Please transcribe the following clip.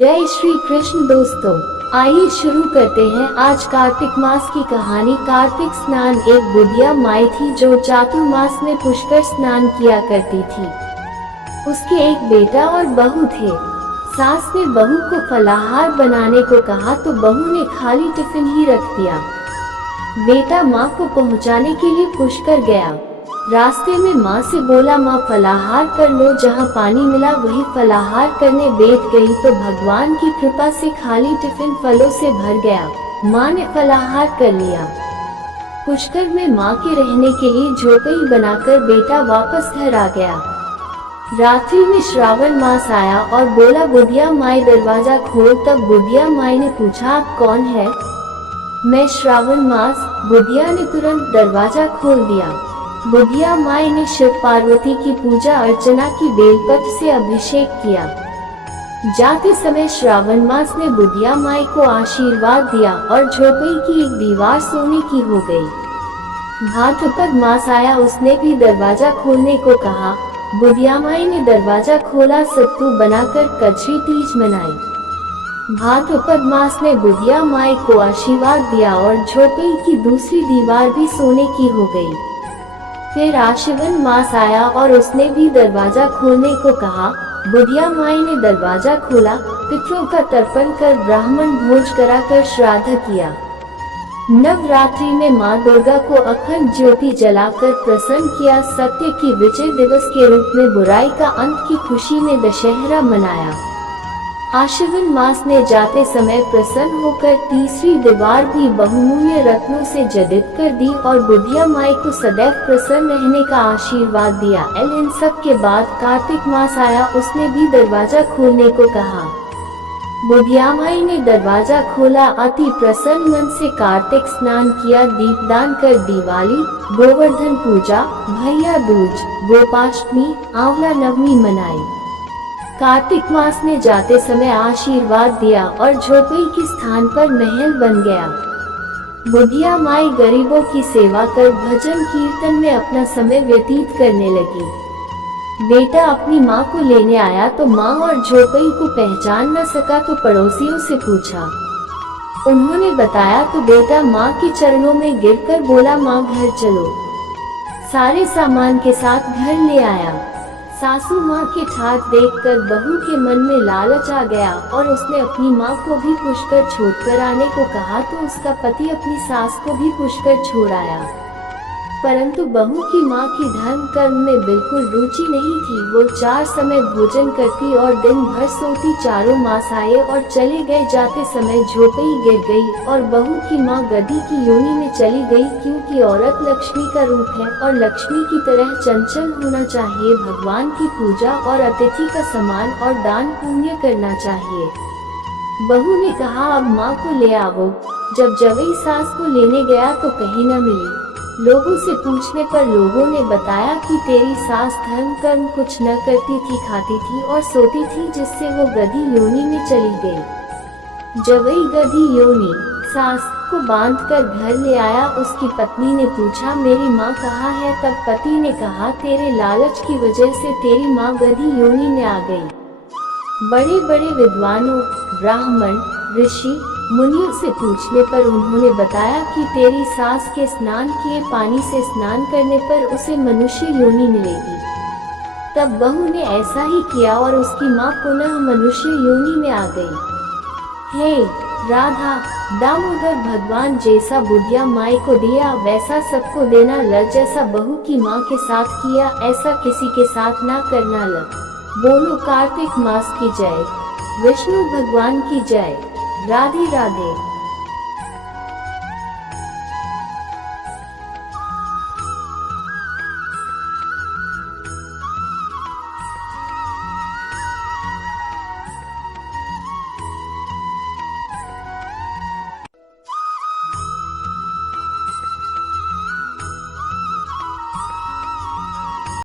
जय श्री कृष्ण दोस्तों, आइए शुरू करते हैं आज कार्तिक मास की कहानी। कार्तिक स्नान। एक बुढ़िया माई थी जो चातुर्मास में पुष्कर स्नान किया करती थी। उसके एक बेटा और बहू थे। सास ने बहू को फलाहार बनाने को कहा तो बहू ने खाली टिफिन ही रख दिया। बेटा माँ को पहुँचाने के लिए पुष्कर गया। रास्ते में माँ से बोला, माँ फलाहार कर लो। जहाँ पानी मिला वही फलाहार करने बैठ गई तो भगवान की कृपा से खाली टिफिन फलों से भर गया। माँ ने फलाहार कर लिया। पुष्कर में माँ के रहने के लिए झोपड़ी बनाकर बेटा वापस घर आ गया। रात्रि में श्रावण मास आया और बोला, बुढ़िया माई दरवाजा खोल। तब बुढ़िया माई ने पूछा, आप कौन है? मैं श्रावण मास। बुढ़िया ने तुरंत दरवाजा खोल दिया। बुढ़िया माई ने शिव पार्वती की पूजा अर्चना की, बेलपत्र से अभिषेक किया। जाते समय श्रावण मास ने बुढ़िया माई को आशीर्वाद दिया और झोपड़ी की एक दीवार सोने की हो गई। भाद्रपद मास आया, उसने भी दरवाजा खोलने को कहा। बुढ़िया माई ने दरवाजा खोला, सत्तू बनाकर कजरी तीज मनाई। भाद्रपद मास ने बुढ़िया माई को आशीर्वाद दिया और झोपड़ी की दूसरी दीवार भी सोने की हो गई। फिर आश्विन मास आया और उसने भी दरवाजा खोलने को कहा। बुढ़िया माई ने दरवाजा खोला, पितरों का तर्पण कर ब्राह्मण भोज कराकर श्राद्ध किया। नवरात्रि में माँ दुर्गा को अखंड ज्योति जलाकर प्रसन्न किया। सत्य की विजय दिवस के रूप में बुराई का अंत की खुशी में दशहरा मनाया। आश्विन मास ने जाते समय प्रसन्न होकर तीसरी दीवार भी बहुमूल्य रत्नों से जडित कर दी और बुढ़िया माई को सदैव प्रसन्न रहने का आशीर्वाद दिया। इन सब के बाद कार्तिक मास आया, उसने भी दरवाजा खोलने को कहा। बुढ़िया माई ने दरवाजा खोला, अति प्रसन्न मन से कार्तिक स्नान किया, दीपदान कर दिवाली, गोवर्धन पूजा, भैया दूज, गोपाष्टमी, आंवला नवमी मनाई। कार्तिक मास ने जाते समय आशीर्वाद दिया और झोपड़ी के स्थान पर महल बन गया। बुढ़िया माई गरीबों की सेवा कर भजन कीर्तन में अपना समय व्यतीत करने लगी। बेटा अपनी माँ को लेने आया तो माँ और झोपड़ी को पहचान न सका तो पड़ोसियों से पूछा। उन्होंने बताया तो बेटा माँ के चरणों में गिरकर बोला, माँ घर चलो। सारे सामान के साथ घर ले आया। सासू माँ के ठाठ देखकर बहू के मन में लालच आ गया और उसने अपनी माँ को भी पुष्कर छोड़कर आने को कहा तो उसका पति अपनी सास को भी पुष्कर छोड़ आया। परंतु बहू की माँ की धर्म कर्म में बिल्कुल रुचि नहीं थी। वो 4 समय भोजन करती और दिन भर सोती। चारों मास आए और चले गए। जाते समय झोपड़ी गिर गई और बहू की माँ गधी की योनि में चली गई, क्योंकि औरत लक्ष्मी का रूप है और लक्ष्मी की तरह चंचल होना चाहिए। भगवान की पूजा और अतिथि का सम्मान और दान पुण्य करना चाहिए। बहू ने कहा, अब माँ को ले आओ। जब जवई सास को लेने गया तो कहीं न मिली। लोगों से पूछने पर लोगों ने बताया कि तेरी सास धर्म कर्म कुछ न करती थी, खाती थी और सोती थी, जिससे वो गधी योनि में चली गई। जवई गधी योनि सास को बांधकर घर ले आया। उसकी पत्नी ने पूछा, मेरी माँ कहाँ है? तब पति ने कहा, तेरे लालच की वजह से तेरी माँ गधी योनि में आ गई। बड़े बड़े विद्वानों, ब्राह्मण, ऋषि मुनियों से पूछने पर उन्होंने बताया कि तेरी सास के स्नान किए पानी से स्नान करने पर उसे मनुष्य योनि मिलेगी। तब बहू ने ऐसा ही किया और उसकी माँ पुनः मनुष्य योनि में आ गई। हे राधा, दामोदर भगवान जैसा बुढ़िया माई को दिया वैसा सबको देना ल। जैसा बहू की माँ के साथ किया ऐसा किसी के साथ ना करना ल। बोलो कार्तिक मास की जय, विष्णु भगवान की जय। राधे राधे।